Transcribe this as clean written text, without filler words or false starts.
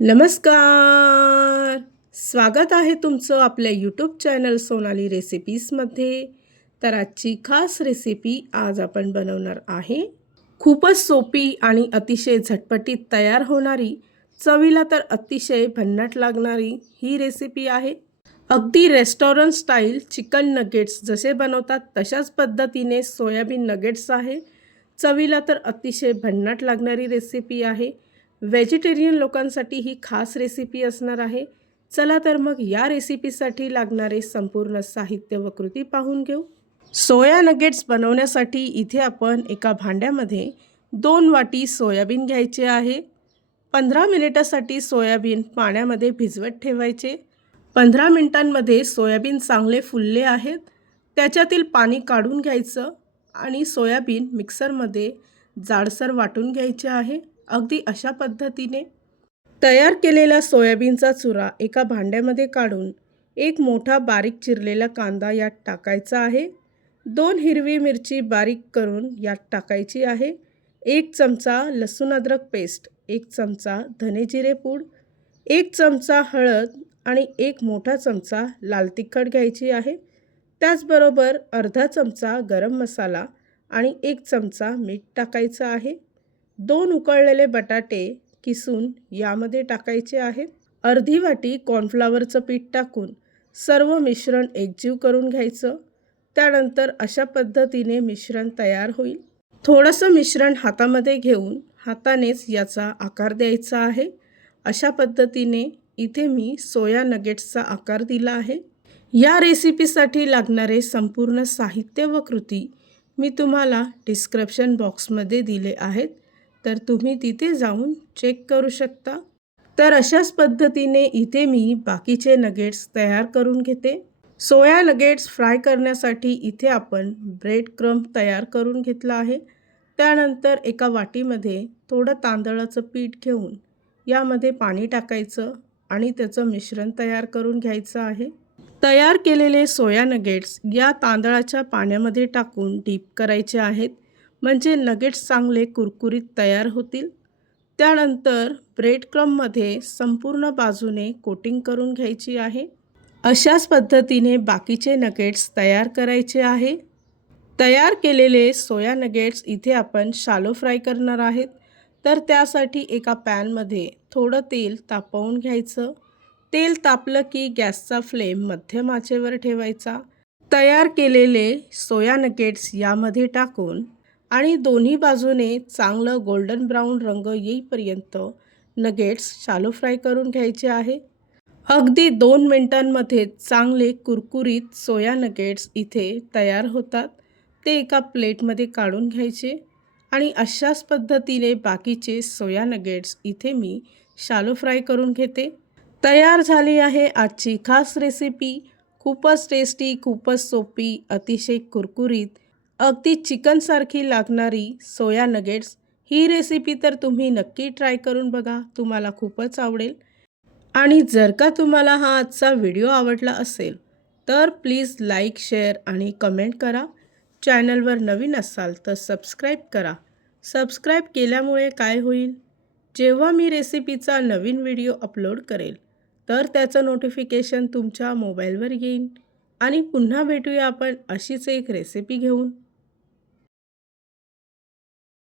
नमस्कार. स्वागत आहे तुमचं आपल्या यूट्यूब चॅनल सोनाली रेसिपीजमध्ये. तर आजची खास रेसिपी आज आपण बनवणार आहे. खूपच सोपी आणि अतिशय झटपटीत तयार होणारी, चवीला तर अतिशय भन्नाट लागणारी ही रेसिपी आहे. अगदी रेस्टॉरंट स्टाईल चिकन नगेट्स जसे बनवतात तशाच पद्धतीने सोयाबीन नगेट्स आहे. चवीला तर अतिशय भन्नाट लागणारी रेसिपी आहे. व्हेजिटेरियन लोकांसाठी ही खास रेसिपी असणार आहे. चला तर मग या रेसिपीसाठी लागणारे संपूर्ण साहित्य व कृती पाहून घेऊ. सोया नगेट्स बनवण्यासाठी इथे आपण एका भांड्यामध्ये 2 वाटी सोयाबीन घ्यायचे आहे. 15 मिनिटासाठी सोयाबीन पाण्यामध्ये भिजवत ठेवायचे. 15 मिनिटांमध्ये सोयाबीन चांगले फुलले आहेत. त्याच्यातील पाणी काढून घ्यायचं आणि सोयाबीन मिक्सरमध्ये जाडसर वाटून घ्यायचे आहे. अगदी अशा पद्धतीने तयार केलेला सोयाबीनचा चुरा एका भांड्यामध्ये काढून एक मोठा बारीक चिरलेला कांदा यात टाकायचा आहे. 2 हिरवी मिरची बारीक करून यात टाकायची आहे. 1 चमचा लसूण अद्रक पेस्ट, 1 चमचा धने जिरे पूड, 1 चमचा हळद आणि 1 मोठा चमचा लाल तिखट घ्यायची आहे. त्याचबरोबर अर्धा चमचा गरम मसाला आणि 1 चमचा मीठ टाकायचं आहे. 2 उकळलेले बटाटे किसून यामध्ये टाकायचे आहेत. अर्धी वाटी कॉर्नफ्लॉवरचं पीठ टाकून सर्व मिश्रण एकजीव करून घ्यायचं. त्यानंतर अशा पद्धतीने मिश्रण तयार होईल. थोडंसं मिश्रण हातामध्ये घेऊन हातानेच याचा आकार द्यायचा आहे. अशा पद्धतीने इथे मी सोया नगेट्सचा आकार दिला आहे. या रेसिपीसाठी लागणारे संपूर्ण साहित्य व कृती मी तुम्हाला डिस्क्रिप्शन बॉक्समध्ये दिले आहेत, तर तुम्ही तिथे जाऊन चेक करू शकता. तर अशाच पद्धतीने इथे मी बाकीचे नगेट्स तयार करून घेते. सोया नगेट्स फ्राय करण्यासाठी इथे आपण ब्रेड क्रम्ब तयार करून घेतला आहे. त्यानंतर एका वाटीमध्ये थोडं तांदळाचं पीठ घेऊन यामध्ये पाणी टाकायचं आणि त्याचं मिश्रण तयार करून घ्यायचं आहे. तयार केलेले सोया नगेट्स या तांदळाच्या पाण्यामध्ये टाकून डीप करायचे आहेत, म्हणजे नगेट्स चांगले कुरकुरीत तयार होतील. त्यानंतर ब्रेड क्रम्बमध्ये संपूर्ण बाजूने कोटिंग करून घ्यायची आहे. अशाच पद्धतीने बाकीचे नगेट्स तयार करायचे आहे. तयार केलेले सोया नगेट्स इथे आपण शालो फ्राय करणार आहेत. तर त्यासाठी एका पॅनमध्ये थोडं तेल तापवून घ्यायचं. तेल तापलं की गॅसचा फ्लेम मध्यम आचेवर ठेवायचा. तयार केलेले सोया नगेट्स यामध्ये टाकून आणि दोन्ही बाजूने चांगलं गोल्डन ब्राऊन रंग येईपर्यंत नगेट्स शालो फ्राय करून घ्यायचे आहे. अगदी 2 मिनिटांमध्ये चांगले कुरकुरीत सोया नगेट्स इथे तयार होतात. ते एका प्लेटमध्ये काढून घ्यायचे आणि अशाच पद्धतीने बाकीचे सोया नगेट्स इथे मी शालो फ्राय करून घेते. तयार झाली आहे आजची खास रेसिपी. खूपच टेस्टी, खूपच सोपी, अतिशय कुरकुरीत, अगदी चिकनसारखी लागणारी सोया नगेट्स. ही रेसिपी तर तुम्ही नक्की ट्राय करून बघा, तुम्हाला खूपच आवडेल. आणि जर का तुम्हाला हा आजचा व्हिडिओ आवडला असेल तर प्लीज लाईक, शेअर आणि कमेंट करा. चॅनलवर नवीन असाल तर सबस्क्राईब करा. सबस्क्राईब केल्यामुळे काय होईल, जेव्हा मी रेसिपीचा नवीन व्हिडिओ अपलोड करेल तर त्याचं नोटिफिकेशन तुमच्या मोबाईलवर येईल. आणि पुन्हा भेटूया आपण अशीच एक रेसिपी घेऊन.